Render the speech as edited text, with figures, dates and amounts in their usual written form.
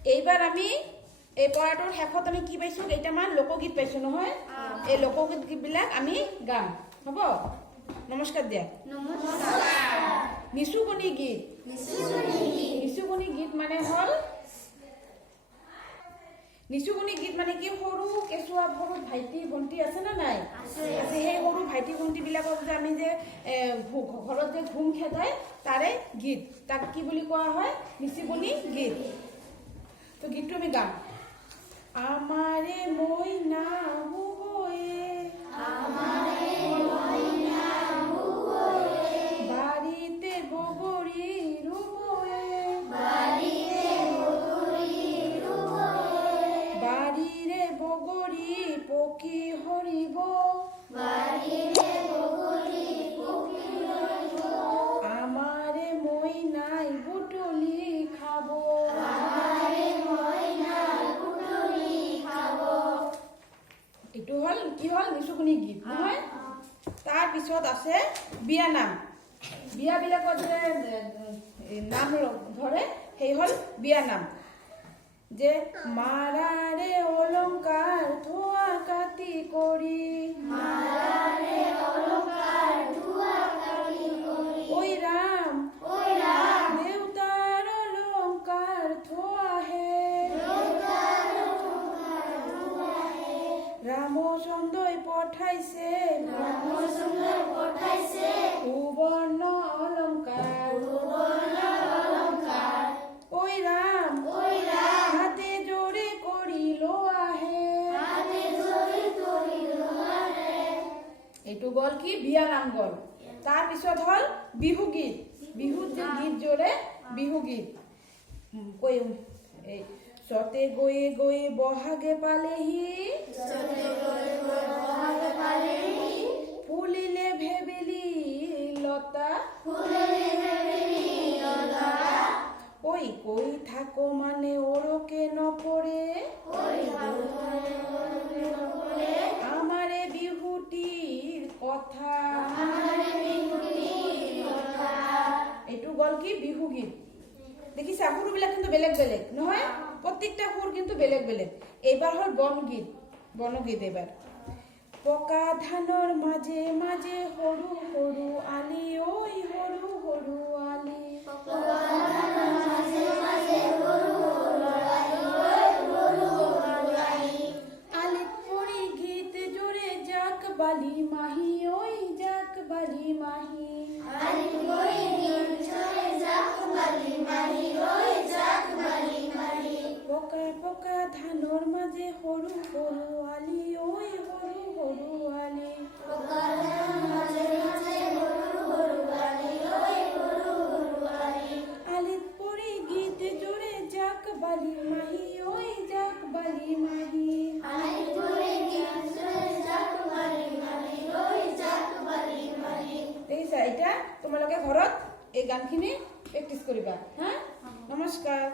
এইবাৰ আমি এই পঢ়াটোৰ শেষত আমি কি পাইছোঁ? কেইটামান লোকগীত পাইছোঁ নহয়? এই লোকগীতবিলাক আমি গাম, হ'ব? নমস্কাৰ দিয়া। নিচুকনি গীত। নিচুকনি গীত মানে হ'ল নিচুকনি গীত মানে কি? সৰু কেঁচুৱা সৰু ভাইটি ভণ্টি আছে না নাই? সেই সৰু ভাইটি ভণ্টিবিলাকক যে আমি যে ঘৰত যে ঘুম খেদাই তাৰে গীত, তাক কি বুলি কোৱা হয়? নিচুকনি গীত। তো গীতটো আমি গাম। আমারে মইনা বুবয়ে, বাড়িতে বগরি রুবয়ে, বাড়িরে বগরি পকি হরিব, আমারে মইনাই বুটলি খাবো। এইটো হ'ল কি হ'ল? নিচুকনি গীত নহয়? তাৰপিছত আছে বিয়ানাম। বিয়াবিলাকত যে নাম ধৰে সেই হ'ল বিয়ানাম। যে মাৰাৰে অলংকাৰ ধোৱা কাটি কৰি, ঐ ৰাম দেউতাৰ অলংকাৰ ধোৱাহে, ৰামচন্দ্ৰই পঠাইছে সুবৰ্ণ অলংকাৰ, ঐ ৰাম হাতে জোৰে কৰি লোৱাহে। এইটো গ'ল কি? বিয়ানাম গ'ল। তাৰপিছত হ'ল বিহুগীত। বিহুত যে গীত জোৰে বিহুগীত। কৈ এই চতে গৈয়ে গৈয়ে বহাগে পালেহি, ফুলিলে ভেবেলি লতা, ঐ কৈ থাকো মানে ওরকে নপরে, আমারে বিহুটির কথা। এইটো গ'ল কি? বিহুগীত। দেখিছা সুৰবিলাক কিন্তু বেলেগ বেলেগ নহয়? প্ৰত্যেকটা সুৰ কিন্তু বেলেগ বেলেগ। এইবাৰ হ'ল বনগীত। বনগীত এইবাৰ। পকা ধানৰ মাজে মাজে সৰু সৰু আলি, ঐ সৰু সৰু আলি, আলিত পৰি গীত জোৰে জাক বালি মাহী, ঐ জাক বালি মাহী, পকা পকা ধানৰ মাজে সৰু সৰু আলি, ঐ সৰু সৰু আলি, আলিত পৰি গীত জোৰে জাক বালি মাহী, ঐ জাক বালি মাহী। দেখিছা? এতিয়া তোমালোকে ঘৰত এই গানখিনি প্ৰেক্টিচ কৰিবা। হা? নমস্কাৰ।